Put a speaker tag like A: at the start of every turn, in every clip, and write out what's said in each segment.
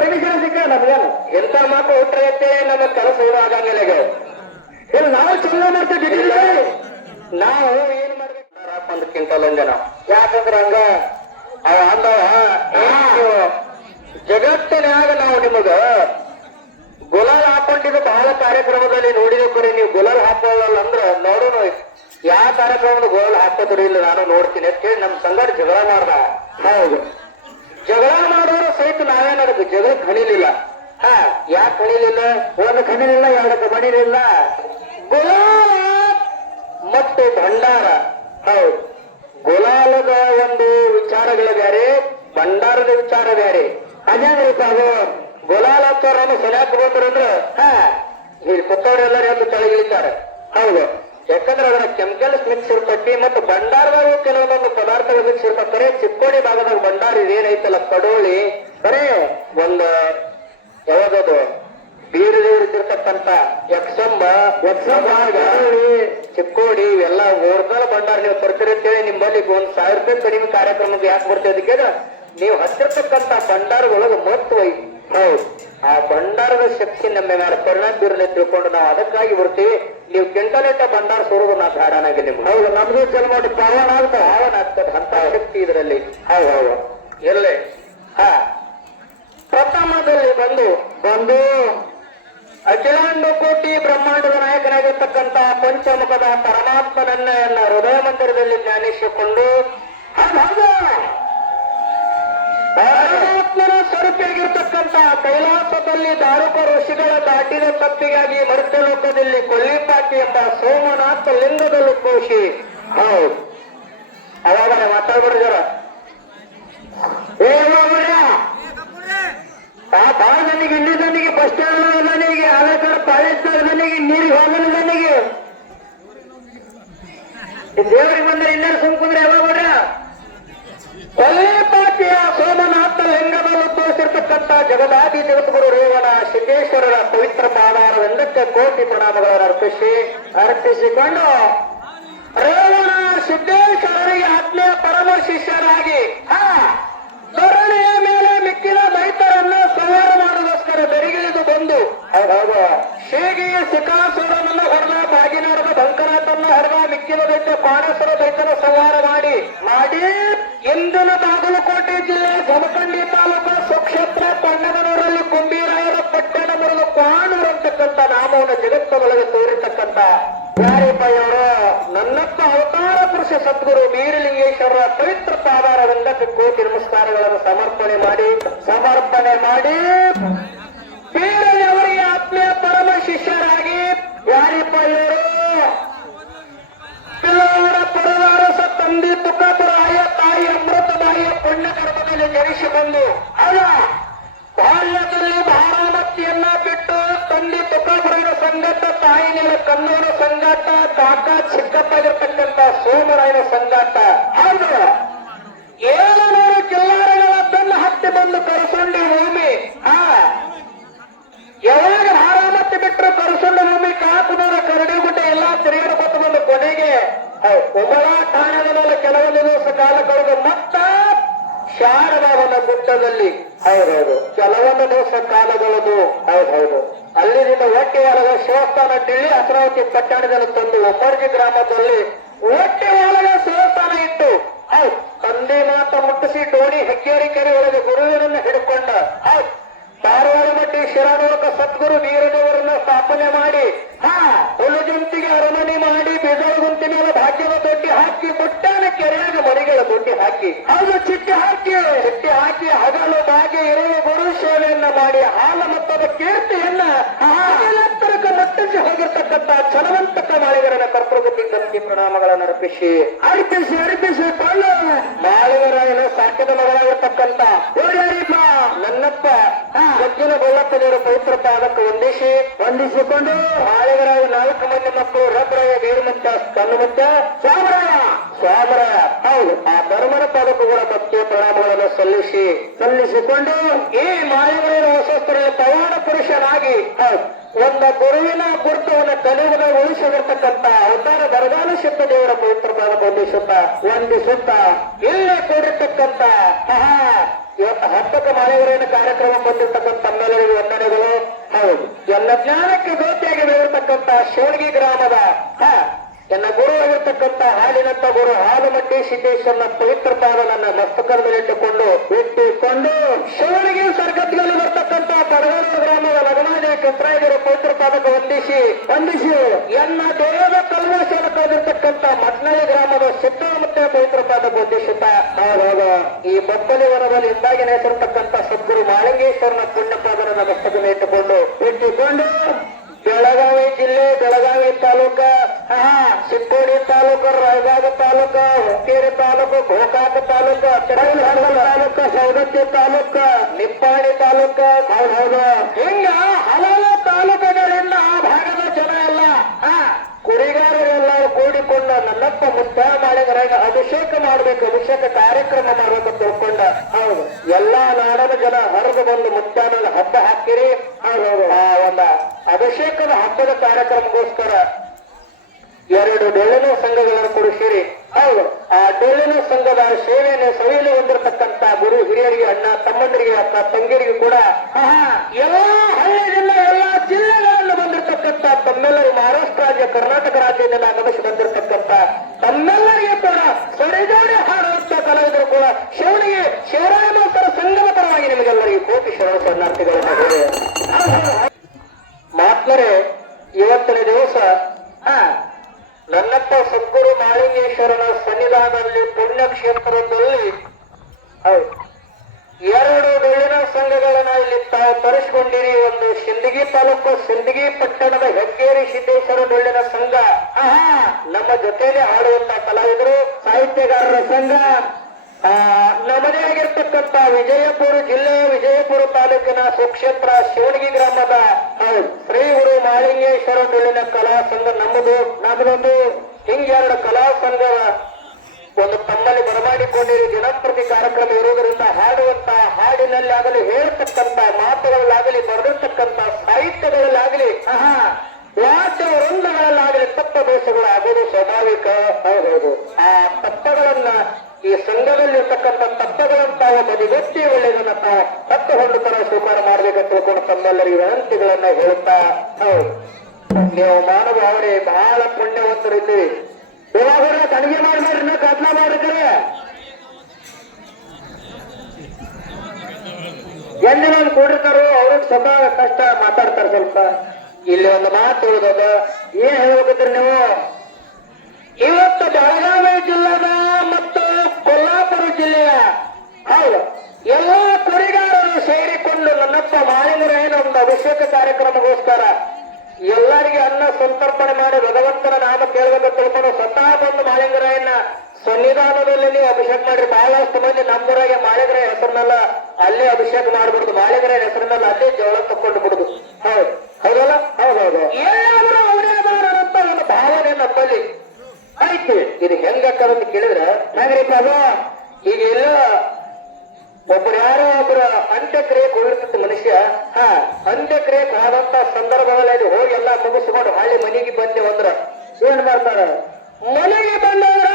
A: Permission ಸಿಕ್ಕ ನಮ್ಗೇನು
B: ಎಂತ ಮಾತು ಹೊಟ್ಟೆ ನಮ್ಮ ಕೆಲಸ ಇದು ಆಗಂಗಿಲ್ಲ
A: ಇಲ್ಲ
B: ನಾವು ಚಲೋ ಮಾಡ್ತೀವಿ ನಾವು ಏನ್ ಮಾಡ್ಬೇಕು? ಒಂದ್ ಕ್ವಿಂಟಲ್ ಯಾಕಂದ್ರ ಹಂಗ ಅವ ಅಂದವ ಜಗತ್ತಿನಾಗ ನಾವು ನಿಮಗ ಗುಲಾಲ್ ಹಾಕೊಂಡಿದ್ದು ಬಹಳ ಕಾರ್ಯಕ್ರಮದಲ್ಲಿ ನೋಡಿದ್ರೆ ನೀವು ಗುಲಾಲ್ ಹಾಕೋಲ್ಲ ಅಂದ್ರ ನೋಡೋಣ ಯಾವ ಕಾರ್ಯಕ್ರಮದ ಗುಲಾಲ್ ಹಾಕೋದ್ರಿ ಇಲ್ಲ ನಾನು ನೋಡ್ತೀನಿ ಅಂತ ಹೇಳಿ ನಮ್ ಸಂಗಡ ಜಗಳ ಮಾಡ್ದ. ಹೌದು. ಜಗಳ ಮಾಡೋರು ಸಹಿತ ನಾವೇನದಕ್ಕೆ ಜಗಳ ಕಣಿಲಿಲ್ಲ. ಹಾ, ಯಾಕೆ ಕಣಿಲಿಲ್ಲ? ಒಂದು ಕಣಿಲಿಲ್ಲ, ಎರಡಕ್ಕೆ ಮಣಿಲಿಲ್ಲ ಗುಲಾಲ ಮತ್ತು ಭಂಡಾರ. ಹೌದು. ಗುಲಾಲದ ಒಂದು ವಿಚಾರಗಳು ಬೇರೆ, ಭಂಡಾರದ ವಿಚಾರ ಬೇರೆ. ಅದೇನ್ರಿಪ್ಪ ಅದು. ಗುಲಾಲ ಸರಿಯಾಗಿ ಬಂದ್ರಂದ್ರ ಹಾ ಇಲ್ಲಿ ಕೊತ್ತವರೆಲ್ಲರೂ ಎಂದು ಕೆಳಗಿಳಿತಾರೆ. ಹೌದು. ಯಾಕಂದ್ರೆ ಅದರ ಕೆಮಿಕಲ್ಸ್ ಮಿಕ್ಸ್ ಇರ್ತೈತಿ ಮತ್ತು ಭಂಡಾರದಾಗ ಕೆಲವೊಂದೊಂದು ಪದಾರ್ಥಗಳು ಮಿಕ್ಸ್ ಇರ್ತಾರೆ ಚಿಕ್ಕೋಡಿ ಭಾಗದಾಗ ಭಂಡಾರ ಇದೇನೈತಲ್ಲ ಕಡೋಳಿ. ಬರೇ ಒಂದು ಯಾವ್ದದು? ಬೀರದಿರ್ತಕ್ಕಂತ ಯಕ್ಷಂಬ ಯಕ್ಷಂಬ ಚಿಕ್ಕೋಡಿ ಇವೆಲ್ಲ ಓರ್ದಲ ಭಂಡಾರ ನೀವು ತರ್ತೀರಿ ಅಂತೇಳಿ ನಿಮ್ಮಲ್ಲಿ ಒಂದ್ ಸಾವಿರ ರೂಪಾಯಿ ಕಡಿಮೆ ಕಾರ್ಯಕ್ರಮಕ್ಕೆ ಯಾಕೆ ಬರ್ತೇವೆ ಅದಕ್ಕೆ ನೀವು ಹಚ್ಚಿರ್ತಕ್ಕಂತ ಭಂಡಾರಗಳೊಳಗೆ ಮಹತ್ವ ಹೌದು. ಆ ಭಂಡಾರದ ಶಕ್ತಿ ನಮ್ಮ ಮೇಲೆ ಪರಿಣಾಮ ಬೀರಲಿ ತಿಳ್ಕೊಂಡು ನಾವು ಅದಕ್ಕಾಗಿ ಬರ್ತೀವಿ. ನೀವು ಕೆಂಟಲೇಟ ಭಂಡಾರ ಸ್ವರೂಪ ನಾ ಧಾರಣಾಗಿ ನಿಮ್ಗೆ. ಹೌದು ನಮ್ದು ಮಾಡಿ ಪಾವನ ಆಗ್ತದೆ ಪಾವನ ಆಗ್ತದೆ ಅಂತ ಶಕ್ತಿ ಇದರಲ್ಲಿ. ಹೌದು ಹೌದು. ಎಲ್ಲೇ ಹಾ. ಪ್ರಥಮದಲ್ಲಿ ಬಂದು ಬಂದು ಅಖಿಲಾಂಡ ಕೋಟಿ ಬ್ರಹ್ಮಾಂಡದ ನಾಯಕನಾಗಿರ್ತಕ್ಕಂತ ಪಂಚಮುಖದ ಪರಮಾತ್ಮನನ್ನ ಎಲ್ಲ ಹೃದಯ ಮಂದಿರದಲ್ಲಿ ಜ್ಞಾನಿಸಿಕೊಂಡು ಹಾಗಾಗ ಪರಮಾತ್ಮನ ಸ್ವರೂಪಿಯಾಗಿರ್ತಕ್ಕಂತಹ ಕೈಲಾಸದಲ್ಲಿ ದಾರುಕ ಋಷಿಗಳ ದಾಟಿದ ತಪ್ಪಿಗಾಗಿ ಮರ್ತ್ಯ ಲೋಕದಲ್ಲಿ ಕೊಲ್ಲಿಪಾಟಿ ಎಂಬ ಸೋಮನಾಥ ಲಿಂಗದಲ್ಲಿ ಕೋಶಿ ಹೌದು. ಅವಾಗ ಮಾತಾಡ್ಬಿಡ್ರಿ ಜರ ಆ ನನಗೆ ಇಲ್ಲಿ ನನಗೆ ಬಸ್ ಸ್ಟ್ಯಾಂಡ್ ನನಗೆ ಕಾರ್ಡ್ ಪಾಲಿಸ್ ನನಗೆ ನೀರಿಗೆ ಹೋಗಲು ನನಗೆ. ದೇವರಿಗೆ ಬಂದ್ರೆ ಇನ್ನೇನು ಸುಮ್ಕುಂದ್ರೆ ಯಾವಾಗ ಲಿಂಗದಲ್ಲಿ ಉದ್ಭವಿಸಿರ್ತಕ್ಕಂಥ ಜಗದಾದಿ ಜಗದ್ಗುರು ರೇವಣ ಸಿದ್ದೇಶ್ವರರ ಪವಿತ್ರ ಪಾದಾರವೆಂದಕ್ಕೆ ಕೋಟಿ ಪ್ರಣಾಮಗಳನ್ನು ಅರ್ಪಿಸಿ, ಅರ್ಪಿಸಿಕೊಂಡು ರೇವಣ ಸಿದ್ದೇಶ್ವರರಿಗೆ ಆತ್ಮೀಯ ಪರಮ ಶಿಷ್ಯರಾಗಿ, ಹಾ, ಧರಣಿಯ ಮೇಲೆ ಮಿಕ್ಕಿದ ರೈತರನ್ನ ಸಂಹಾರ ಮಾಡೋದಕ್ಕೋಸ್ಕರ ಬೆರಿಗಿಳಿದು ಬಂದು ಹೌದು ಶೇಗಿಯ ಶಿಖಾಸುರನನ್ನು ಹೊಡೆದ ಬಾಗಿನಾರದ ಬಂಕನಾಥನ್ನ ಹರಿದ ಮಿಕ್ಕಿನ ಬೆಟ್ಟ ದೈತ್ಯನ ಸಂಹಾರ ಮಾಡಿ ಮಾಡಿ ಇಂದಿನ ಬಾಗಲಕೋಟೆ ಜಿಲ್ಲೆ ಜಮಖಂಡಿ ತಾಲೂಕು ಸುಕ್ಷೇತ್ರ ಪಣ್ಣಗನೂರಲ್ಲಿ ಕುಂಬೀರಾಯರ ಪಟ್ಟಣ ಬರಲು ಕಾಣೂರು ಅಂತಕ್ಕಂಥ ನಾಮವನ್ನು ಜಗತ್ತೊಳಗೆ ತೋರಿರ್ತಕ್ಕಂಥ ಯಾರಿಪ್ಪ ಇವರು ನನ್ನಪ್ಪ ಅವತಾರ ಪುರುಷ ಸದ್ಗುರು ವೀರಲಿಂಗೇಶ್ವರರ ಪವಿತ್ರ ಪಾದಾರದಿಂದ ಕೋಟಿ ನಮಸ್ಕಾರಗಳನ್ನು ಸಮರ್ಪಣೆ ಮಾಡಿ ಸಮರ್ಪಣೆ ಮಾಡಿ. ವೀರಯವರಿಗೆ ಆತ್ಮೀಯ ಪರಮ ಶಿಷ್ಯರಾಗಿ ಯಾರಿಪ್ಪ ಪಿಲ್ಲವರ ತಂದಿ ತುಕಾಪುರಾಯ ತಾಯಿ ಅಮೃತದಾಯಿಯ ಪುಣ್ಯ ಕರ್ಮದಲ್ಲಿ ಜನಿಸಿ ಬಂದು ಅಲ್ಲ, ಬಾಲ್ಯದಲ್ಲಿ ಭಾರಾಮತಿಯನ್ನ ಬಿಟ್ಟು ತಂದಿ ತುಕಾಪುರದ ಸಂಗಟ ತಾಯಿನಿಲ ಕನ್ನೂರ ಸಂಗಾಟ ಕಾಕ ಚಿಕ್ಕಪ್ಪಾಗಿರ್ತಕ್ಕಂಥ ಸೋಮರಾಯನ ಸಂಗಾಟ ಹೌದು. ಏಳುನೂರು ಕಿಲ್ಲಾರಗಳ ಬೆನ್ನು ಹತ್ತಿ ಬಂದು ಕರಸೊಂಡಿ ಭೂಮಿ ಆ ಯಾವಾಗ ಭಾರಾಮತಿ ಬಿಟ್ಟರು ಕರಸೊಂಡ ಭೂಮಿ, ಕಾಕುನೂರ ಕರಡಿಗುಡ್ಡ ಎಲ್ಲಾ ತಿರುಗಾಡ್ಕೊತ ಬಂದು ಕೊನೆಗೆ ಠಾಣದ ಮೇಲೆ ಕೆಲವೊಂದು ದಿವಸ ಕಾಲ ಕಳೆದು ಮತ್ತ ಶಾರದಾವನ ಗುಟ್ಟದಲ್ಲಿ ಹೌದೌದು. ಕೆಲವೊಂದು ದಿವಸ ಕಾಲಗಳದು ಹೌದೌದು. ಅಲ್ಲಿದಿಂದ ಓಕೆ ಅಲ್ಲದ ಶಿವಸ್ಥಾನ ಅಂತೇಳಿ ಅಸರಾವತಿ ಪಟ್ಟಣದಲ್ಲಿ ತಂದು ಒಪ್ಪರ್ಜಿ ಗ್ರಾಮದಲ್ಲಿ ಒಟ್ಟಿ ಒಳಗ ಶಿವಸ್ಥಾನ ಇಟ್ಟು ಹೌದು ತಂದೆ ಮಾತ ಮುಟ್ಟಿಸಿ ಡೋಣಿ ಹೆಕ್ಕೇರಿ ಕೆರೆ ಒಳಗೆ ಗುರುವಿನನ್ನು ಹಿಡ್ಕೊಂಡ ಹೌದು ಧಾರವಾಡ ಮಟ್ಟಿ ಶಿರಾಡೋಕ ಸದ್ಗುರು ನೀರನವರನ್ನ ಸ್ಥಾಪನೆ ಮಾಡಿ ಹಾ ಹುಲ್ಲುಜಂತಿಗೆ ಅರಮನೆ ಮಾಡಿ ಬೇಜಾಳುಗುಂತಿ ಮೇಲೆ ಭಾಗ್ಯದ ದೊಡ್ಡಿ ಹಾಕಿ ಮುಟ್ಟಾನ ಕೆರೆಯಾಗ ಮರಿಗಳ ದೊಡ್ಡಿ ಹಾಕಿ ಹೌದು ಚಿಟ್ಟಿ ಹಾಕಿ ಚಿಟ್ಟಿ ಹಾಕಿ ಹಗಲು ಬಾಗಿ ಇರುವ ಗುರು ಸೇವೆಯನ್ನ ಮಾಡಿ ಹಾಲ ಮತ್ತದ ಕೀರ್ತಿಯನ್ನ ಹಗಲೆತ್ತರಕ ಮಟ್ಟಿಸಿ ಹೋಗಿರ್ತಕ್ಕಂಥ ಚಲವಂತಕ ಮಾಳಿಗರನ್ನ ಕರ್ತೃಪತಿ ಪ್ರಣಾಮಗಳನ್ನು ಅರ್ಪಿಸಿ ಅರ್ಪಿಸಿ ಅರ್ಪಿಸಿ ಕೊಳ್ಳು ಮಾಳಿಗರಾಯನ ಸಾಕ್ಯದ ಮಗಳಾಗಿರ್ತಕ್ಕಂತ ನನ್ನಪ್ಪ ಗಜ್ಜಿನ ಗೊಳ್ಳಪ್ಪದೇವರು ಪವಿತ್ರ ಪಾದಕ್ಕೆ ವಂದಿಸಿ ವಂದಿಸಿಕೊಂಡು ಮಾಳಿಗರಾಯ ನಾಲ್ಕು ಮಂದಿ ಮಕ್ಕಳು ರಬ್ರಾಯ ವೀರಮಂತ ಕಣ್ಣುಮಂತ ಸ್ವಾಮರ ಸ್ವಾಮರ ಹೌದು ಆ ಧರ್ಮನ ಪಾದಕ್ಕೂ ಕೂಡ ಭಕ್ತಿಯ ಪ್ರಣಾಮಗಳನ್ನು ಸಲ್ಲಿಸಿ. ಸಲ್ಲಿಸಿಕೊಂಡು. ಈ ಮಾಳಿಗರಾಯನ ಹೊಸ ಪವಾಡ ಪುರುಷನಾಗಿ. ಹೌದು. ಒಂದು ಗುರುವಿನ ಗುರುತವನ್ನು ಕಲಿಯುವುದ ಉಳಿಸಿರ್ತಕ್ಕಂತ ಅವತಾರ ಬರಗಾಲ ಸಿದ್ಧ ದೇವರ ಪವಿತ್ರ ಪಾದ ವಂದಿಸುತ್ತ ವಂದಿಸುತ್ತ ಇಲ್ಲೇ ಕೂಡಿರ್ತಕ್ಕಂತ ಇವತ್ತು ಹತ್ತಕ್ಕೆ ಮಾಳಿಗರೇನ ಕಾರ್ಯಕ್ರಮ ಬಂದಿರ್ತಕ್ಕಂಥ ತಮ್ಮೆಲ್ಲರಿಗೂ ವಂದನೆಗಳು. ಹೌದು. ಎಲ್ಲ ಜ್ಞಾನಕ್ಕೆ ಗೋತಿಯಾಗಿ ಬೆಳೆದಿರ್ತಕ್ಕಂಥ ಶಿವಣಗಿ ಗ್ರಾಮದ ಹ, ಎನ್ನ ಗುರು ಆಗಿರ್ತಕ್ಕಂಥ ಹಾಲಿನಂತ ಗುರು ಹಾಲುಮಟ್ಟಿ ಸಿದ್ದೇಶ್ವರನ ಪವಿತ್ರ ಪಾದ ನನ್ನ ಮಸ್ತಕದ ಇಟ್ಟುಕೊಂಡು ಶಿವನಿಗೆ ಸರ್ಕತ್ನಲ್ಲಿ ಬರ್ತಕ್ಕಂಥ ಪರವಾರ ಗ್ರಾಮದ ಲಗ್ನಾದಿ ಕತ್ರಾಯದಿರ ಪವಿತ್ರ ಪಾದಕ ವಂದಿಸಿ ವಂದಿಸಿ ಎನ್ನ ದೇವದ ಕಲ್ಮಶನಕ್ಕಾಗಿರ್ತಕ್ಕಂಥ ಮಟ್ನಳ್ಳಿ ಗ್ರಾಮದ ಸಿದ್ದರಾಮತ್ತೆ ಪವಿತ್ರ ಪಾದಕ ವಂದಿಸುತ್ತ ಈ ಬಪ್ಪಲಿ ವನದಲ್ಲಿ ಇಂದಾಗಿ ನೇಸಿರ್ತಕ್ಕಂಥ ಸದ್ಗುರು ಮಾಳಿಂಗೇಶ್ವರನ ಪುಣ್ಯಪಾದನ ನನ್ನ ಮಸ್ತಕ ಮೇಲೆ ಇಟ್ಟುಕೊಂಡು ಇಟ್ಟುಕೊಂಡು ತಾಲೂಕ ಹಾ ತಾಲೂಕು ರಾಯಬಾಗ ತಾಲೂಕ ಹುಕ್ಕೇರಿ ತಾಲೂಕು ಗೋಕಾಕ ತಾಲೂಕ ತಾಲೂಕು ತಾಲೂಕ ಸೌದತ್ತಿ ತಾಲೂಕ ನಿಪ್ಪಾಣಿ ತಾಲೂಕ. ಹೌದೌದು ಹಿಂಗ ಹಲವು ತಾಲೂಕುಗಳಿಂದ ಆ ಭಾಗದ ಜನ ಎಲ್ಲ ಕುರಿಗಾರರು ಕುರಿಗಾರರೆಲ್ಲರೂ ಕೂಡಿಕೊಂಡ ನನ್ನಪ್ಪ ಮುತ್ತ ಮಾಡಿದರೆ ಅಭಿಷೇಕ ಮಾಡಬೇಕು ಅಭಿಷೇಕ ಕಾರ್ಯಕ್ರಮ ಮಾಡ್ಬೇಕು ತಿಳ್ಕೊಂಡ. ಹೌದು. ಎಲ್ಲಾ ನಾಡದ ಜನ ಹರಿದು ಬಂದು ಮುತ್ತಾನ ಹಬ್ಬ ಹಾಕಿರಿ. ಹೌದೌದು ಆ ಒಂದ ಅಭಿಷೇಕದ ಹಬ್ಬದ ಕಾರ್ಯಕ್ರಮಕ್ಕೋಸ್ಕರ ಎರಡು ಡೊಳ್ಳಿನ ಸಂಘಗಳನ್ನು ಸೇರಿ. ಹೌದು ಆ ಡೊಳ್ಳಿನ ಸಂಘದ ಸೇವೆಯನ್ನು ಸವಿಯಲು ಹೊಂದಿರತಕ್ಕಂತ ಗುರು ಹಿರಿಯರಿಗೆ ಅಣ್ಣ ತಮ್ಮಂದರಿಗೆ ಅಕ್ಕ ತಂಗಿರಿಗೆ ಕೂಡ ಎಲ್ಲಾ ಹಳ್ಳಿ ಜಿಲ್ಲೆ ಎಲ್ಲಾ ಜಿಲ್ಲೆಗಳಲ್ಲಿ ಬಂದಿರತಕ್ಕಂತ ತಮ್ಮೆಲ್ಲರೂ ಮಹಾರಾಷ್ಟ್ರ ರಾಜ್ಯ ಕರ್ನಾಟಕ ರಾಜ್ಯದಿಂದ ಆಗಮಿಸಿ ಬಂದಿರತಕ್ಕಂತ ತಮ್ಮೆಲ್ಲರಿಗೆ ಕೂಡ ಸರಿದಾಡಿ ಹಾಡುವಂತ ಕಲಾವಿದರು ಕೂಡ ಶಿವನಿಗೆ ಶಿವರಾಮೇಶ್ವರ ಸಂಘದ ಪರವಾಗಿ ನಿಮಗೆಲ್ಲರಿಗೂ ಕೋಟಿ ಶರಣ ಶರಣಾರ್ಥಿಗಳನ್ನು ಹೇಳಿ. ಮಾತ್ರ ಇವತ್ತಿನ ದಿವಸ ಆ, ನನ್ನಪ್ಪ ಸದ್ಗುರು ಮಾಳಿಂಗೇಶ್ವರನ ಸನ್ನಿಧಾನದಲ್ಲಿ ಪುಣ್ಯಕ್ಷೇತ್ರದಲ್ಲಿ ಎರಡು ಬೆಳ್ಳಿನ ಸಂಘಗಳನ್ನ ಇಲ್ಲಿ ತಾವು ತರಿಸಿಕೊಂಡಿರಿ. ಒಂದು ಸಿಂದಗಿ ತಾಲೂಕು ಸಿಂದಗಿ ಪಟ್ಟಣದ ಹೆಗ್ಗೇರಿ ಸಿದ್ದೇಶ್ವರ ಬೆಳ್ಳಿನ ಸಂಘ. ನಮ್ಮ ಜೊತೆಯಲ್ಲಿ ಹಾಡುವಂತ ಕಲಾವಿದರು ಸಾಹಿತ್ಯಗಾರರ ಸಂಘ. ನಮ್ಮದೇ ಆಗಿರ್ತಕ್ಕಂಥ ವಿಜಯಪುರ ಜಿಲ್ಲೆ ವಿಜಯಪುರ ತಾಲೂಕಿನ ಸುಕ್ಷೇತ್ರ ಶಿವಣಗಿ ಗ್ರಾಮದ ಶ್ರೀ ಗುರು ಮಾಳಿಂಗೇಶ್ವರ ಬೆಳ್ಳಿನ ಕಲಾ ಸಂಘ ನಮ್ಮದು ನಮ್ಮದೊಂದು ಹಿಂಗೆರಡು ಕಲಾ ಸಂಘದ ಒಂದು ತಮ್ಮಲ್ಲಿ ಬರಮಾಡಿಕೊಂಡಿರಿ ದಿನಂಪ್ರತಿ ಕಾರ್ಯಕ್ರಮ ಇರುವುದರಿಂದ ಹಾಡುವಂತ ಹಾಡಿನಲ್ಲಿ ಆಗಲಿ ಹೇಳ್ತಕ್ಕಂತ ಮಾತುಗಳಲ್ಲಾಗಲಿ ಬರೆದಿರ್ತಕ್ಕಂತ ಸಾಹಿತ್ಯಗಳಲ್ಲಾಗಲಿ ಆಹಾ ವೃಂದಗಳಲ್ಲಾಗಲಿ ತಪ್ಪ ದೋಷಗಳು ಆಗೋದು ಸ್ವಾಭಾವಿಕ ಹೌದೌದು ಆ ತಪ್ಪಗಳನ್ನ ಈ ಸಂಘದಲ್ಲಿ ಇರ್ತಕ್ಕಂಥ ತಪ್ಪಗಳನ್ನು ತಾವು ಬದಿಗೊತ್ತಿ ಒಳ್ಳೆಯದನ್ನ ತಾವು ತಪ್ಪು ತರ ಸ್ವೀಕಾರ ಮಾಡ್ಬೇಕಂತ ತಿಳ್ಕೊಂಡು ತಮ್ಮೆಲ್ಲರಿಗೆ ವಿನಂತಿಗಳನ್ನ ಹೇಳುತ್ತಾ ಹೌದು ನೀವು ಅವರೇ, ಬಹಳ ಪುಣ್ಯವಂತರಿದ್ದೀರಿ ಇವಾಗ ತಣಿಗೆ ಮಾಡ್ಬೇಡ್ರಿ, ಇನ್ನೂ ಕತ್ಲ ಮಾಡಿದ್ರೆ ಒಂದು ಕೂಡಿರ್ತಾರೋ ಅವ್ರಿಗೆ ಸ್ವಲ್ಪ ಕಷ್ಟ ಮಾತಾಡ್ತಾರ ಸ್ವಲ್ಪ. ಇಲ್ಲಿ ಒಂದು ಮಾತು ಉಳಿದದ ಏನ್ ಹೇಳ್ಬೇಕಿದ್ರಿ ನೀವು? ಇವತ್ತು ಬೆಳಗಾವಿ ಜಿಲ್ಲಾದ ಜಿಲ್ಲೆಯ ಹೌದು. ಎಲ್ಲ ಕುರಿಗಾರರು ಸೇರಿಕೊಂಡು ನನ್ನಪ್ಪ ಒಂದು ಅಭಿಷೇಕ ಕಾರ್ಯಕ್ರಮಗೋಸ್ಕರ ಎಲ್ಲರಿಗೆ ಅನ್ನ ಸಂತರ್ಪಣೆ ಮಾಡಿ ಭಗವಂತನ ನಾಮ ಕೇಳಬೇಕು ತಿಳ್ಕೊಂಡು ಸ್ವತಃ ಬಂದು ಮಾಳಿಂಗರಾಯನ ಸನ್ನಿಧಾನದಲ್ಲಿ ನೀವು ಅಭಿಷೇಕ ಮಾಡ್ರಿ. ಬಹಳಷ್ಟು ಮಂದಿ ನಮ್ಮೂರಾಗೆ ಮಾಳಿಗರಾಯ ಹೆಸರಿನೆಲ್ಲ ಅಲ್ಲೇ ಅಭಿಷೇಕ ಮಾಡ್ಬಿಡುದು. ಮಾಳಿಗರಾಯ ಹೆಸರಿನೆಲ್ಲ ಅಲ್ಲೇ ಜೋಳ ತಕೊಂಡು ಬಿಡುದು. ಹೌದು. ಹೌದಲ್ಲ? ಹೌದೌದು ಎಲ್ಲರೂ ಅವರೇ ಭಾವನೆ ನಮ್ಮಲ್ಲಿ ಆಯ್ತು ಇದು ಹೆಂಗಕ್ಕದಂತ ಕೇಳಿದ್ರೆ ಹೆಂಗ್ರಿ ಈಗ ಎಲ್ಲ ಒಬ್ಬರು ಯಾರೋ ಒಬ್ಬರು ಅಂತ್ಯಕ್ರಿಯೆ ಹೋಗಿರ್ತಿತ್ತು ಮನುಷ್ಯ, ಹಾ ಅಂತ್ಯಕ್ರಿಯೆ ಆದಂತ ಸಂದರ್ಭದಲ್ಲಿ ಅದು ಹೋಗಿ ಎಲ್ಲ ಮುಗಿಸ್ಕೊಂಡು ಹಳ್ಳಿ ಮನೆಗೆ ಬಂದೆ ಅಂದ್ರ ಏನ್ ಮಾಡ್ತಾರ? ಮನೆಗೆ ಬಂದವರ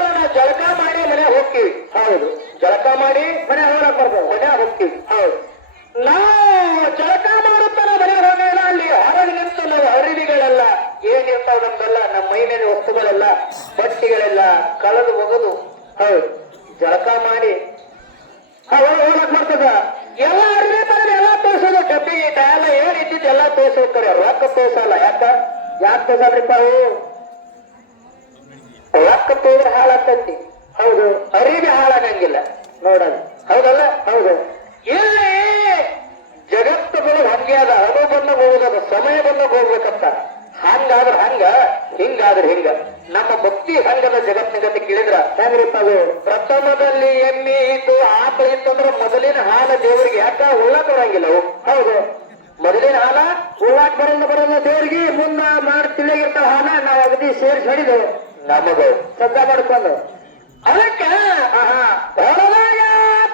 B: ನಾವು ಜಳಕ ಮಾಡಿ ಮನೆ ಹೋಗ್ತೀವಿ. ಹೌದು. ಜಳಕ ಮಾಡಿ ಮನೆ ಹೋಗಕ್ ಬರ್ತದೆ. ಮನೆ ಹೋಗ್ತೀವಿ. ಹೌದು. ನಾವು ಜಳಕ ಮಾಡುತ್ತಾರ ಮನೆ ಹೋಗೋಣ ಅಲ್ಲಿ ಹೊರಗೆ ನಿಂತು ನಾವು ಅರಿವಿಗಳೆಲ್ಲ ಏನಿರ್ತಾವ ನಮ್ದೆಲ್ಲ? ನಮ್ಮ ಮೈ ಮೇಲೆ ವಸ್ತುಗಳೆಲ್ಲ, ಬಟ್ಟೆಗಳೆಲ್ಲ ಕಳೆದು ಹೋಗೋದು. ಹೌದು. ಜಳಕ ಮಾಡಿ. ಹೋಲಕ್ ಬರ್ತದ? ಎಲ್ಲ ಅರಿವಿ ಬರೋದು ಎಲ್ಲ ತೋರಿಸೋದು ಡಬ್ಬಿಗೆ ಎಲ್ಲ ಏನ್ ಇದ್ದಿದ್ದು ಎಲ್ಲ ಕಡೆ. ರೊಕ್ಕ ತೋರಿಸಲ್ಲ, ಯಾಕ? ಯಾಕೆ ತೋರ್ಸಲ್ರಿಪ್ಪ ಅವು? ರೊಕ್ಕ ತೋದ್ರೆ ಹಾಳಾಗ್ತೈತಿ. ಹೌದು, ಅರಿವಿ ಹಾಳಾಗಂಗಿಲ್ಲ ನೋಡೋಣ ಹೌದಲ್ಲ? ಹೌದು. ಇಲ್ಲಿ ಜಗತ್ತುಗಳು ಹಂಗೆ ಅದ. ಅದು ಬಂದಾಗ ಹೋಗುದದ ಸಮಯ ಬಂದಾಗ ಹೋಗ್ಬೇಕಂತ. ಹಂಗಾದ್ರ ಹಂಗ ಹಿಂಗಾದ್ರ ಹಿಂಗ. ನಮ್ಮ ಭಕ್ತಿ ಹಂಗದ ಜೊತೆ ಕೇಳಿದ್ರ ಹೆಂಗ್ರಿಪ್ಪ ಅದು ಪ್ರಥಮದಲ್ಲಿ ಎಮ್ಮಿ ಇತ್ತು ಆಕಳ ಇತ್ತು ಅಂದ್ರೆ ಮೊದಲಿನ ಹಾಲ ದೇವರಿಗೆ ಯಾಕ ಉಳ್ಳಾಕ ಬರಂಗಿಲ್ಲ ಅವು? ಹೌದು. ಮೊದಲಿನ ಹಾಲ ಉಳ್ಳಾಕ್ ಬರಲ್ಲ ಬರಲ್ಲ ದೇವರಿಗೆ. ಮುಂದ ಮಾಡಿ ತಿಳಿಗಿರ್ತಾವ ಹಾಲ ನಾವು ಅಗದಿ ಸೇರಿಸಿ ಹೊಡಿದು. ನಮಗ. ಸದ್ದ ಮಾಡ್ಕೊಂಡು. ಅದಕ್ಕ ಹೊರದಾಗ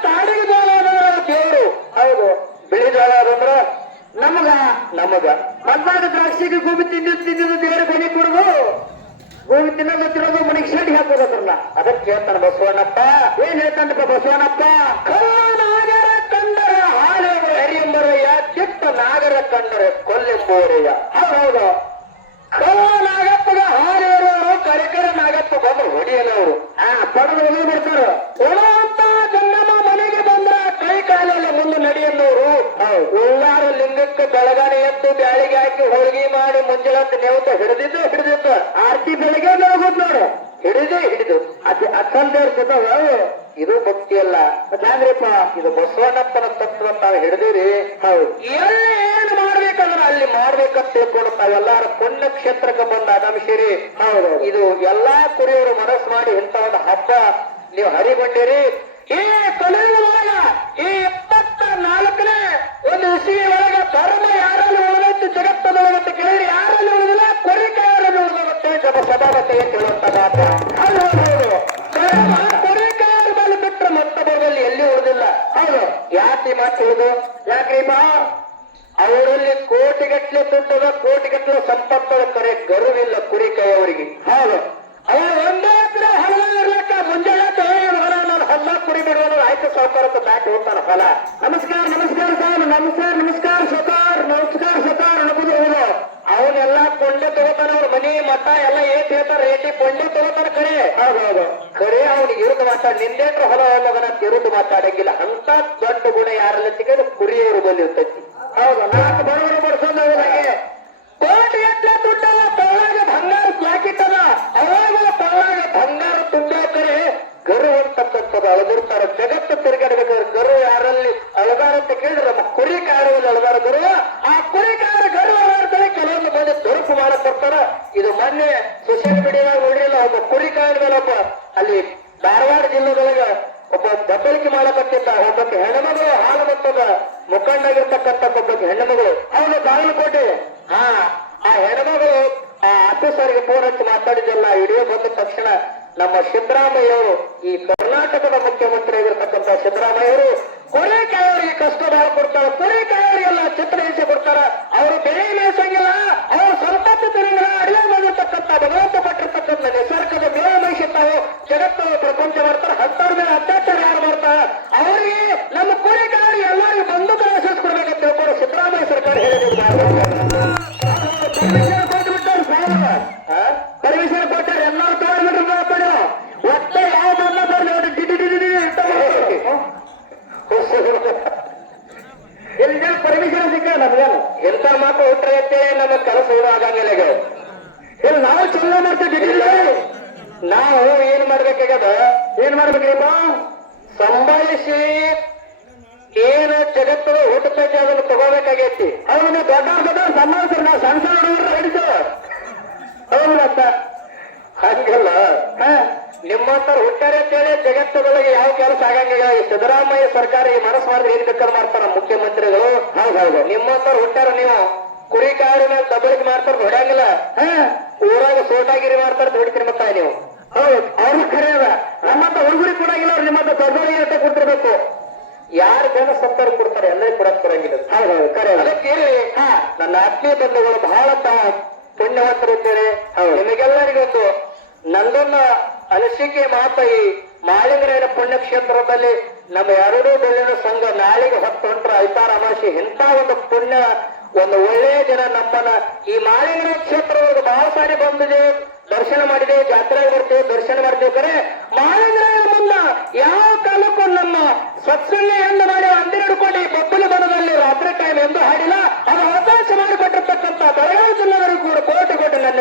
B: ತಾಡಿಗೆ ದೇವರು ಹೌದು. ಬಿಳಿ ಜೋಳ ಅದಂದ್ರ ನಮಗ. ನಮಗ. ಮದ್ಮಾಡ ದ್ರಾಕ್ಷಿಗೆ ಗೋಬಿ ತಿಂದು ತಿಂದಿದ್ದು ದೇವರ ಬೆಲೆ ಕೊಡುದು ಗೋಬಿ ತಿನ್ನಲತ್ತಿರೋದು ಮನೆಗೆ ಶೆಡ್ ಹಾಕೋದ್ರಲ್ಲ ಅದಕ್ಕೆ ಹೇಳ್ತಾನೆ ಬಸವಣ್ಣಪ್ಪ. ಏನ್ ಹೇಳ್ತಾನಪ್ಪ ಬಸವಣ್ಣಪ್ಪ? ಕಲ್ಲ ನಾಗರ ಕಂಡರ ಹಾಳೆಂಬ ಹರಿಯಂಬರಯ್ಯ ಚಿತ್ತ ನಾಗರ ಕಂಡರೆ ಕೊಲ್ಲೆಂಬುವರಯ್ಯ ಹೌದೌದು ಹೌದು ಕಲ್ಲ ನಾಗಪ್ಪಗ ಹಾರೇರು ಕಾರ್ಯಕ್ರಮ ನಾಗಪ್ಪ ಬಂದ್ರು ಹೊಡಿಯಲ್ಲ ಆ ಪಡೆದು ಒಳಗೆ ಬರ್ತಾರೆ. ಗಂಗಮ್ಮ ಮನೆಗೆ ಬಂದ್ರ ಕೈ ಕಾಲೆಲ್ಲ ಮುಂದೆ ನಡೆಯನ್ನೋರು ಉಳ್ಳಾರ ಲಿಂಗಕ್ಕೆ ಬೆಳಗಾನೆ ಎತ್ತು ಬ್ಯಾಳಿಗೆ ಹಾಕಿ ಹೋಳಿಗೆ ಮಾಡಿ ಮುಂಜಾನೆ ನೇವತ ಹಿಡಿದಿದ್ದು ಹಿಡಿದಿತ್ತು ಆರ್ತಿ ಬೆಳಿಗ್ಗೆ ಬೆಳಗುದ್ ನೋಡು. ಹಿಡಿದು ಹಿಡಿದು. ಅದೇ ಅಕ್ಕಂದೇವ್ರ ಜೊತೆ ಇದು ಭಕ್ತಿ ಅಲ್ಲ. ಹೆಂಗ್ರಿಪ್ಪ? ಇದು ಬಸವಣ್ಣಪ್ಪನ ತತ್ವ ತಾವು ಹಿಡಿದಿರಿ. ಹೌದು. ಏನ್ ಮಾಡ್ಬೇಕಂದ್ರ ಅಲ್ಲಿ ಮಾಡ್ಬೇಕಂತ ತಿಳ್ಕೊಂಡು ತಾವೆಲ್ಲಾರ ಪುಣ್ಯ ಕ್ಷೇತ್ರಕ್ಕೆ ಬಂದ ಆಗಮಿಸಿರಿ ಹೌದು. ಇದು ಎಲ್ಲಾ ಕುರಿಯವರು ಮನಸ್ಸು ಮಾಡಿ ಇಂಥ ಒಂದು ಹಬ್ಬ ನೀವು ಹರಿಗೊಂಡಿರಿ. ಈ ಕಲಿಯುವ ಈ ಒಂದು ಇಸಿಗೆ ಒಳಗ ಕರ್ಮ ಯಾರಲ್ಲಿ ಉಳಿದೈತಿ ಜಗತ್ತದ ಅಂತ ಕೇಳಿದ್ರೆ ಯಾರಲ್ಲಿ ಉಳಿದಿಲ್ಲ, ಕುರಿಕಾಯರಲ್ಲಿ ಉಳಿದೋಗುತ್ತೆ ನಮ್ಮ ಸಭಾಗತೆ ಅಂತ ಹೇಳುವಂತ ಮಾತ ಧರ್ಮ ಮೇಲೆ ಬಿಟ್ಟರೆ ಮತ್ತೊಬ್ಬರಲ್ಲಿ ಎಲ್ಲಿ ಉಳಿದಿಲ್ಲ? ಹೌದು. ಈ ಮಾತು ಹೇಳಿದು? ಯಾಕ್ರಿಪ್ಪ ಅವರಲ್ಲಿ ಕೋಟಿಗಟ್ಟಲೆ ದುಡ್ಡದ, ಕೋಟಿಗಟ್ಟಲೆ ಸಂಪತ್ತದ ಕರೆ ಗರುವಿಲ್ಲ ಕುರಿಕಾಯ ಅವರಿಗೆ ಹೌದು. ಅವರು ಒಂದೇ ಎಕರೆ ಹೊಲ ನಮಸ್ಕಾರ ನಮಸ್ಕಾರ ಸರ್ ನಮಸ್ಕಾರ ನಮಸ್ಕಾರ ಸತಾರ್ ನಮಸ್ಕಾರ ಸತಾರ್ ಅನ್ನಬಹುದು ಹೌದು. ಅವನ್ನೆಲ್ಲ ಕೊಂಡೆ ತಗೋತಾನ ಅವ್ರ ಮನಿ ಮಠ ಎಲ್ಲ ಏನ್ ಹೇಳ್ತಾರ ರೇಟಿ ಕೊಂಡೆ ತಗೋತಾರ ಕರೆ. ಹೌದೌದು ಕರೆ ಅವನಿಗೆ ಇರುದು ಮಾತಾಡ ನಿಂದೇಟ್ರ ಹೊಲ ಮಗನ ತಿರುದು ಮಾತಾಡಂಗಿಲ್ಲ. ಅಂತ ದೊಡ್ಡ ಗುಣ ಯಾರೆಲ್ಲ ಸಿಗದು ಕುರಿಯವರು ಬಂದಿರ್ತೈತಿ ಹೌದು. ನಾಲ್ಕು ಬಡವರು ಬಡ್ಸೋದು ಅವನಿಗೆ ಕೋಟಿ ಗಟ್ಟಲೆ ದುಡ್ಡಲ್ಲ ತಳ್ಳಾಗ ಬಂಗಾರ ಪ್ಲಾಕೆಟ್ ಅದ ಅವಾಗ ತಳ್ಳಾಗ ಬಂಗಾರ ತುಂಬಾಕರೆ ಗರು ಅಂತಕ್ಕಂಥದ್ದು ಅಳದಿರ್ತಾರೆ ಜಗತ್ತು ತಿರುಗಾಡ್ಬೇಕಾದ್ರೆ ಗರು ಯಾರಲ್ಲಿ ಅಳದಾರ ಅಂತ ಕೇಳಿದ್ರೆ ನಮ್ಮ ಕುರಿ ಕಾರಲ್ಲಿ ಅಳಗಾರ ಗುರು ಆ ಕುರಿ ಕಾರ ಗರು ಅಳಾಡ್ತಾರೆ ಕೆಲವೊಂದು ಮಂದಿ ದೊರಕು ಮಾಡಕ್ ಇದು ಮೊನ್ನೆ ಸೋಷಿಯಲ್ ಮೀಡಿಯಾದಾಗ ನೋಡಿರಲ್ಲ, ಒಬ್ಬ ಕುರಿ ಕಾಯದ ಒಬ್ಬ ಅಲ್ಲಿ ಧಾರವಾಡ ಜಿಲ್ಲೆದೊಳಗ ಒಬ್ಬ ದಬ್ಬಳಿಕೆ ಮಾಡಕತ್ತಿದ್ದ, ಒಬ್ಬಕ್ಕೆ ಹೆಣ್ಣುಮಗಳು ಹಾಲು ಮತ್ತದ ಮುಖಂಡಾಗಿರ್ತಕ್ಕಂಥ ಒಬ್ಬಕ್ಕೆ ಹೆಣ್ಣುಮಗಳು ಅವನು ಬಾಗಲಕೋಟೆ ಹಾ, ಆ ಹೆಣ್ಮಗಳು ಆ ಆಫೀಸರ್ಗೆ ಫೋನ್ ಹಚ್ಚಿ ಮಾತಾಡಿದ್ದಲ್ಲ ವಿಡಿಯೋ ಬಂದ ತಕ್ಷಣ ನಮ್ಮ ಸಿದ್ದರಾಮಯ್ಯ ಅವರು ಈಗ ಇಲ್ಲಿ ನಾವು ಚಲೋ ಮಾಡ್ತೀವಿ ನಾವು ಏನ್ ಮಾಡ್ಬೇಕಾಗ್ಯದ? ಏನ್ ಮಾಡ್ಬೇಕ್ರಿಪ್ಪ ಸಂಭಾಳಿಸಿ ಏನ ಜಗತ್ತದ ಹುಟ್ಟತೈತಿ ಅದನ್ನು ತಗೋಬೇಕಾಗೈತಿ. ಅವನು ದೊಡ್ಡ ದೊಡ್ಡ ಸಂಭಾಳಿಸ್ರಿ ನಾವು ಸಣ್ಣ ಸಣ್ಣ ಹುಡುಗರು ಹಿಡಿತೇವೆ ಹೌದತ್ತ ಹಂಗಲ್ಲ. ನಿಮ್ಮಂತರ ಹುಟ್ಟಾರೆ ಅಂತೇಳಿ ಜಗತ್ತದೊಳಗೆ ಯಾವ ಕೆಲಸ ಆಗಂಗಿಲ್ಲ. ಸಿದ್ದರಾಮಯ್ಯ ಸರ್ಕಾರ ಈ ಮನಸ್ಸು ಮಾಡಿದ್ರೆ ಏನ್ ಬೇಕಾದ್ರೆ ಮಾಡ್ತಾರ ಮುಖ್ಯಮಂತ್ರಿಗಳು. ಹೌದೌದು ನಿಮ್ಮಂತರ ಹುಟ್ಟಾರ ನೀವು. ಕುರಿ ಕಾಡಿನ ದಬ್ಬಳಿಕೆ ಮಾಡ್ತಾರ ಹಾ. ಊರಾಗ ಸೋಟಾಗಿರಿ ಮಾಡ್ತಾರ ಹೊಡಿತೀರಿ ಮತ್ತ ನೀವು. ಹೌದು. ಅವ್ರಿಗೆ ಖರೆ ಅದ. ನಮ್ಮಂತ ಹುಡುಗರಿಗೆ ಕೊಡಂಗಿಲ್ಲ ಅವ್ರು ನಿಮ್ಮಂತ ದೊಡ್ಡವರಿಗೆ ಅಂತ ಕೊಡ್ತಿರ್ಬೇಕು ಯಾರು ಜನ ಸತ್ತಾರ ಕೊಡ್ತಾರೆ ಎಲ್ಲರಿಗೂ ಕೊಡಕ್ ಬರಂಗಿಲ್ಲ. ಹೌದೌದು ಖರೆ ಅದಕ್ಕೆ ಹೇಳಿ ನನ್ನ ಆತ್ಮೀಯ ಬಂಧುಗಳು ಬಹಳ ತ- ಪುಣ್ಯವಂತರಿದ್ದೇನೆ ನಿಮಗೆಲ್ಲರಿಗೊಂದು ನಂದನ್ನ ಅನಿಸಿಕೆ ಮಾತ ಈ ಮಾಳಿಂಗರೇನ ಪುಣ್ಯಕ್ಷೇತ್ರದಲ್ಲಿ ನಮ್ಮ ಎರಡೂ ಬೆಳ್ಳಿನ ಸಂಘ ನಾಳೆಗೆ ಹೊತ್ತು ಹೊಂಟ್ರ ಐತಾರ ಅಮಾಸಿ ಇಂಥ ಒಂದು ಪುಣ್ಯ ಒಂದು ಒಳ್ಳೆಯ ಜನ ನಮ್ಮನ್ನ ಈ ಮಾಲಿನ ಕ್ಷೇತ್ರ ಬಹಳ ಸಾರಿ ಬಂದಿದೆ, ದರ್ಶನ ಮಾಡಿದೆ, ಜಾತ್ರೆ ಬರ್ತೇವೆ ದರ್ಶನ ಮಾಡ್ತೇವೆ. ಕರೆ ಮಾಳಿಂಗರಾಯ ಮುನ್ನ ಯಾವ ಕಾಲಕ್ಕೂ ನಮ್ಮ ಸತ್ಸಂಗ ಎಂದು ಮಾಡಿ ಅಂದಿ ಹಿಡ್ಕೊಂಡು ಬಬ್ಬಲು ಬನದಲ್ಲಿ ರಾತ್ರಿ ಟೈಮ್ ಎಂದು ಹಾಡಿಲ್ಲ. ಅದು ಅವಕಾಶ ಮಾಡಿಕೊಟ್ಟಿರ್ತಕ್ಕಂಥ ಬೆಳಗಾವಿ ಜಿಲ್ಲೆಯವರಿಗೂ ಕೂಡ ಕೋಟಿ ಕೋಟಿ ನನ್ನ.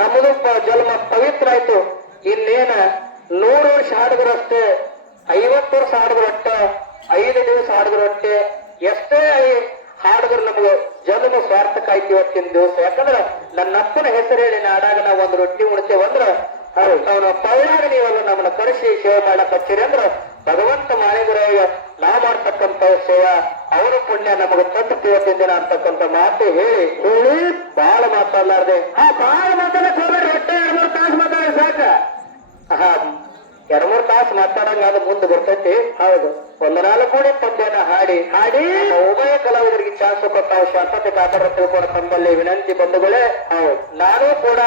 B: ನಮ್ಮದು ಜನ್ಮ ಪವಿತ್ರ ಆಯ್ತು. ಇನ್ನೇನ ನೂರು ವರ್ಷ ಹಾಡಿದ್ರಷ್ಟೇ, ಐವತ್ತು ವರ್ಷ ಹಾಡಿದ್ರು. ಅಷ್ಟೇ ಎಷ್ಟೇ ಹಾಡಿದ್ರು ನಮಗೆ ಜನ್ಮ ಸ್ವಾರ್ಥಕ ಆಯ್ತು ಇವತ್ತಿನ ದಿವಸ. ಯಾಕಂದ್ರ ನನ್ನ ಅಪ್ಪನ ಹೆಸರು ಹೇಳಿ ನಾಡಾಗ ನಾವು ಒಂದು ರೊಟ್ಟಿ ಉಣ್ತೇವೆ ಅಂದ್ರ ಅವನ ಪೌರಾಗ ನೀವಲ್ಲ ನಮ್ಮನ್ನ ಕರೆಸಿ ಸೇವೆ ಮಾಡಕ್ ಹಚ್ಚಿರಿ ಅಂದ್ರ ಭಗವಂತ ಮಾಳಿಗರಾಯ ನಾ ಮಾಡ್ತಕ್ಕಂತ ಸೇವಾ ಅವರ ಪುಣ್ಯ ನಮಗೆ ತಟ್ಟು ಇವತ್ತಿನ ದಿನ ಅಂತಕ್ಕಂತ ಮಾತು ಹೇಳಿ ಹೇಳಿ. ಬಾಳ ಮಾತಾಡ್ಲಾರ್ದೆ. ಆ ಬಾಳ ಮಾತಾಡಕ್ ಹೋಗ್ಬೇಡ್ರಿ ರೊಟ್ಟಿ ಎರಡ್ ಮೂರು ತಾಸು ಮಾತಾಡ ಸಾಕ. ಹಾ ಎರಡ್ ಮೂರ್ ತಾಸು ಮಾತಾಡಂಗ ಅದು ಮುಂದೆ ಬರ್ತೈತಿ. ಹೌದು. ಒಂದು ನಾಲ್ಕು ಪದ್ಯನ ಹಾಡಿ ಹಾಡಿ ಉಭಯ ಕಲಾವಿದರಿಗೆ ಚಾನ್ಸ್ ಕೊಟ್ಟಾವ ಶಾಂತತೆ ಕಾಪಾಡ ತಿಳ್ಕೊಂಡ ತಮ್ಮಲ್ಲಿ ವಿನಂತಿ ಬಂಧುಗಳೇ, ಹೌದು. ನಾನು ಕೂಡ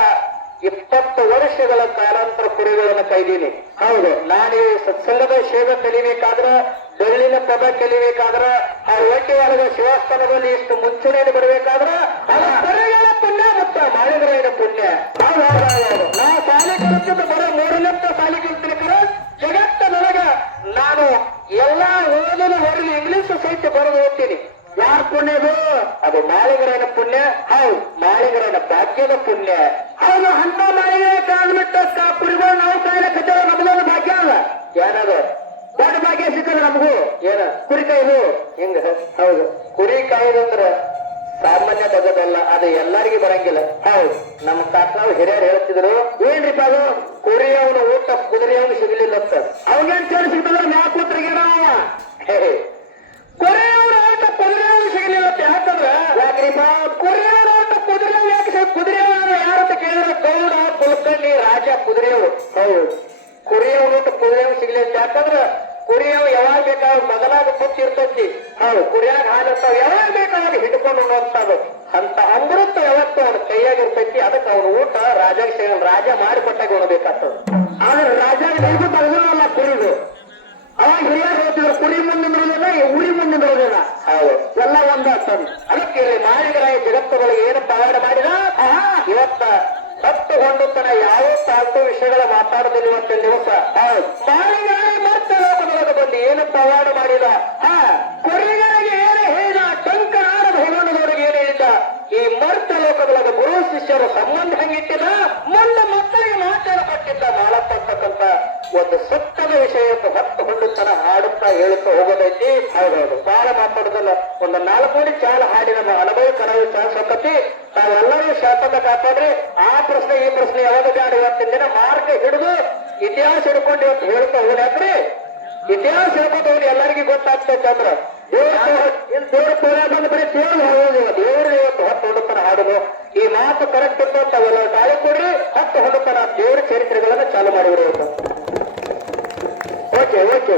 B: ಇಪ್ಪತ್ತು ವರ್ಷಗಳ ಕಾಲಾಂತರ ಕುರಿಗಳನ್ನು ಕೈದೀನಿ. ಹೌದು. ನಾನು ಸತ್ಸಂಗದ ಸೇವೆ ಕಲಿಬೇಕಾದ್ರ ಬೆಳ್ಳಿನ ಪದ ಕಲಿಬೇಕಾದ್ರ, ಆ ಒಟ್ಟಿ ಶಿವಾಸ್ಥಾನದಲ್ಲಿ ಇಷ್ಟು ಮುಂಚೂಣಿಯಲ್ಲಿ ಬರಬೇಕಾದ್ರ ಮಾಳಿಗರಾಯನ ಪುಣ್ಯ. ನಾ ಶಾಲೆ ಕಲಿತಿದ್ದು ಬರೋ ಮೂರನೆತ್ತ ಶಾಲೆ ಕಲಿತೀನಿ ಜಗತ್ತ ನನಗ ನಾನು ಎಲ್ಲಾ ಓದಲು ಹೊರಗೆ ಇಂಗ್ಲಿಷ್ ಸಹಿತ ಬರೆದು ಓದ್ತೀನಿ. ಯಾರ ಪುಣ್ಯದು ಅದು? ಮಾಳಿಗರಾಯನ ಪುಣ್ಯ. ಹೌದು ಮಾಳಿಗರಾಯನ ಭಾಗ್ಯದ ಪುಣ್ಯ. ಅವನು ಅಂತ ಮಾಳಿಗೆ ಕಾದ್ಬಿಟ್ಟ ಕುರಿಗಳು ನಾವು ಕಾಯ್ಲಕತ್ತೇವೆ ನಮ್ದೊಂದು ಭಾಗ್ಯ ಅಲ್ಲ? ಏನದು? ದೊಡ್ಡ ಭಾಗ್ಯ ಸಿಕ್ಕಲ್ಲ ನಮಗೂ? ಏನ? ಕುರಿ ಕಾಯ್ದು? ಹಿಂಗ? ಹೌದು, ಕುರಿ ಕಾಯ್ದಂದ್ರ ಸಾಮಾನ್ಯ ಬಗದಲ್ಲ ಅದು ಎಲ್ಲರಿಗೂ ಬರಂಗಿಲ್ಲ. ಹೌದು ನಮ್ಮ ತಾತನಾವ್ ಹಿರಿಯರು ಹೇಳ್ತಿದ್ರು ಏನ್ರಿಪ್ಪ ಅದು ಕುರಿಯವನು ಊಟ ಕುದುರೆಯವನು ಸಿಗಲಿಲ್ಲ ಅಂತ. ಅವನೇನ್ ಕೇಳಿ ಸಿಗ್ತದ? ಕುರಿ ಅವನ ಊಟ ಕುದುರೆ ಅವನು ಸಿಗಲಿಲ್ಲ ಅಂತ ಯಾಕಂದ್ರ ಯಾಕ್ರಿಪ್ಪ ಕುರಿ ಅವನ ಊಟ ಕುದುರೆ ಯಾಕೆ ಸಿಗ್- ಕುದುರೆ ಅವನು ಯಾರು ಅಂತ ಕೇಳಿದ್ರೆ ಗೌಡ ಕುಲಕರ್ಣಿ ರಾಜ ಕುದುರೆಯವರು. ಹೌದು. ಕುರಿಯವ್ ಊಟ ಕುರಿಯವ್ ಸಿಗಲಿಲ್ಲ ಯಾಕಂದ್ರ ಕುರಿಯವ್ ಯಾವಾಗ ಬೇಕಾಗ ಮೊದಲಾಗ ಕೂತಿರ್ತೈತಿ ಹೌದು ಕುರಿಯಾಗ ಹಾಲಿರ್ತಾವ ಯಾವಾಗ ಬೇಕಾಗ ಹಿಡ್ಕೊಂಡು ಉಣ್ಣುವಂತಾವ ಅಂತ ಅಮೃತ ಯಾವತ್ತು ಅವನ ಕೈಯಾಗಿರ್ತೈತಿ. ಅದಕ್ಕೆ ಅವನ ಊಟ ರಾಜ ರಾಜ ಮಾಡಿಕೊಟ್ಟಾಗ ಉಣಬೇಕಾಗ್ತದ ಹೇಳುತ್ತಾ ಹೋಗೋದೈತಿ. ಹೌದೌದು. ಸಾಲ ಮಾತಾಡೋದಲ್ಲ ಒಂದು ನಾಲ್ಕು ಚಾಲ ಹಾಡಿ ನಮ್ಮ ಅನುಭವ ಕರಾವ ಚಾಲ ಸಂತತಿ. ತಾವೆಲ್ಲರೂ ಶಾಸಕ ಕಾಪಾಡ್ರಿ. ಆ ಪ್ರಶ್ನೆ, ಈ ಪ್ರಶ್ನೆ ಯಾವ್ದು ಬೇಡ ಇವತ್ತಿನ ದಿನ? ಮಾರ್ಕ್ ಹಿಡಿದು ಇತಿಹಾಸ ಹಿಡ್ಕೊಂಡು ಇವತ್ತು ಹೇಳ್ತಾ ಹೋಗ್ರಿ ಇತಿಹಾಸ ಹೇಳ್ಕೊಂಡು ಹೋಗ್ರಿ ಎಲ್ಲರಿಗೂ ಗೊತ್ತಾಗ್ತೈತೆ ಅಂದ್ರ. ದೇವ್ರ ಪೂರ ಬಂದ ಬರೀ ದೇವ್ರು ಹೋಗೋದು ದೇವ್ರು ಇವತ್ತು ಹತ್ತು ಹೊಡುತ್ತಾನ ಹಾಡುದು. ಈ ಮಾತು ಕರೆಕ್ಟ್ ಇತ್ತು ಅಂತ ಅವೆಲ್ಲ ಗಾಳಿ ಕೊಡ್ರಿ. ಹತ್ತು ಹೊಡುತ್ತಾನ ದೇವ್ರ ಚರಿತ್ರೆಗಳನ್ನ ಚಾಲು ಮಾಡಿದ್ರು ಇವತ್ತು. Okay okay.